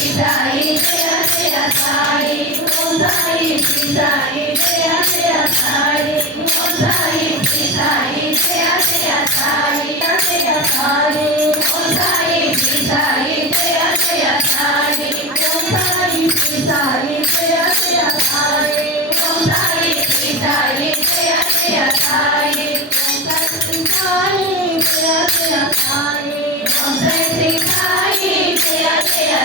Sidai, dea, dea, sai, motai, sidai, dea, dea, sai, motai, sidai, dea, dea, sai, dea, dea, sai, motai, sidai, dea, dea, sai, motai, sidai, dea, dea, sai, motai, sidai, dea, dea, sai, motai, sidai, dea, dea, sai.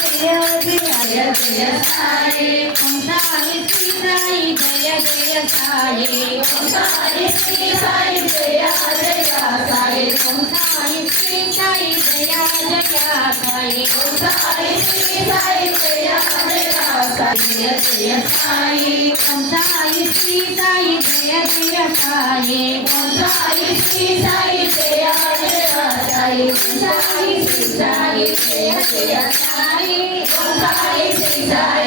జయ జయ సాయి ఓం సాయి శ్రీ సాయి సాయి జయ జయ సాయి ఓం సాయి శ్రీ సాయి జయ జయ సాయి ఓం సాయి శ్రీ సాయి జయ జయ సాయి ఓం సాయి శ్రీ సాయి జయ జయ జయ జయ సాయి ఓం సాయి శ్రీ సాయి జయ జయ సాయి ఓం సాయి శ్రీ సాయి జయ జయ సాయి ఓం సాయి శ్రీ సాయి జయ జయ సాయి ఓం సాయి శ్రీ సాయి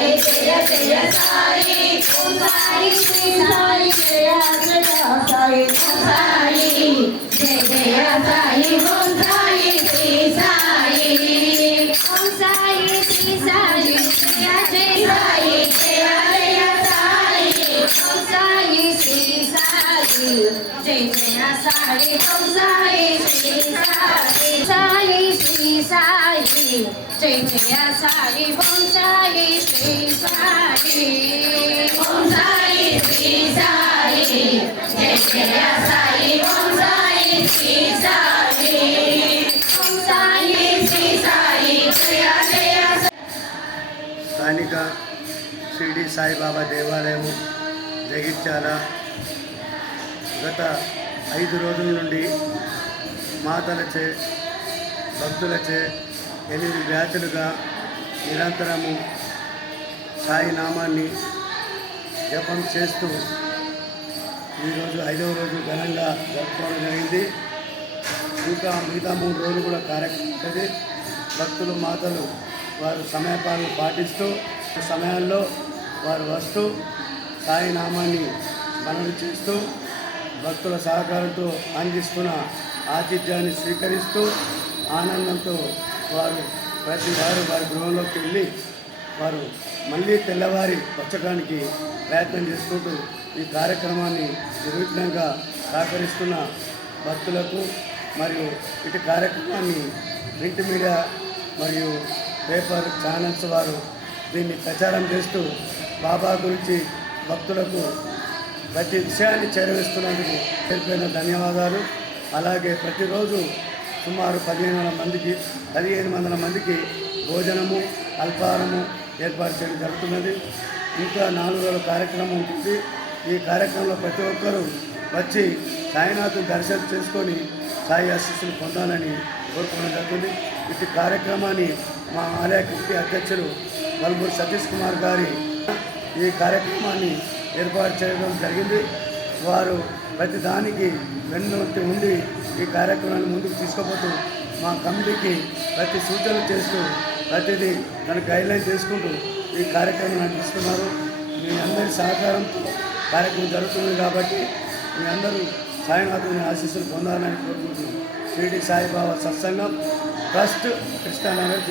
सारे साई श्री साई साई चैतन्या सारी श्री शिर्डी साईबाबा देवालयము జగిత్యాల గత ఐదు రోజుల నుండి మాతలచే భక్తులచే ఎనిమిది బ్యాచులుగా నిరంతరము సాయినామాన్ని జపం చేస్తూ ఈరోజు ఐదవ రోజు ఘనంగా జరుపుకోవడం జరిగింది. ఇంకా మిగతా మూడు రోజులు కూడా కార్యక్రమం భక్తులు మాతలు వారు సమయపాలను పాటిస్తూ సమయాల్లో వారు వస్తూ సాయి నామాన్ని మనవి చేస్తూ భక్తుల సహకారంతో అందిస్తున్న ఆతిథ్యాన్ని స్వీకరిస్తూ ఆనందంతో వారు ప్రతి వారు వారి గృహంలోకి వెళ్ళి వారు మళ్ళీ తెల్లవారి వచ్చడానికి ప్రయత్నం చేసుకుంటూ ఈ కార్యక్రమాన్ని నిర్విఘ్నంగా సహకరిస్తున్న భక్తులకు మరియు ఇటు కార్యక్రమాన్ని ప్రింట్ మీడియా మరియు పేపర్ ఛానల్స్ వారు దీన్ని ప్రచారం చేస్తూ బాబా గురించి భక్తులకు ప్రతి విషయాన్ని చేరవేస్తున్నందుకు తెలిపిన ధన్యవాదాలు. అలాగే ప్రతిరోజు సుమారు పదిహేను వందల మందికి పదిహేను వందల మందికి భోజనము అల్పాహారము ఏర్పాటు చేయడం జరుగుతున్నది. ఇంకా నాలుగు వేల కార్యక్రమం ఉంటుంది. ఈ కార్యక్రమంలో ప్రతి ఒక్కరూ వచ్చి సాయినాథుని దర్శనం చేసుకొని సాయి ఆశీస్సులు పొందాలని కోరుకోవడం జరుగుతుంది. ఇటు కార్యక్రమాన్ని మా ఆలయ కమిటీ అధ్యక్షులు వల్మూరి సతీష్ కుమార్ గారి ఈ కార్యక్రమాన్ని ఏర్పాటు చేయడం జరిగింది. వారు ప్రతి దానికి వెన్నుంటి ఉండి ఈ కార్యక్రమాన్ని ముందుకు తీసుకుపోతూ మా కమిటీకి ప్రతి సూచన చేస్తూ ప్రతిదీ తన గైడ్లైన్ చేసుకుంటూ ఈ కార్యక్రమం నడిపిస్తున్నారు మీ అందరి సహకారంతో కార్యక్రమం జరుగుతుంది కాబట్టి మీ అందరూ సాయినాథుని ఆశీస్సులు పొందాలని కోరుకుంటున్నాను షిరిడి సాయిబాబా సత్సంగం ట్రస్ట్ కృష్ణానగర్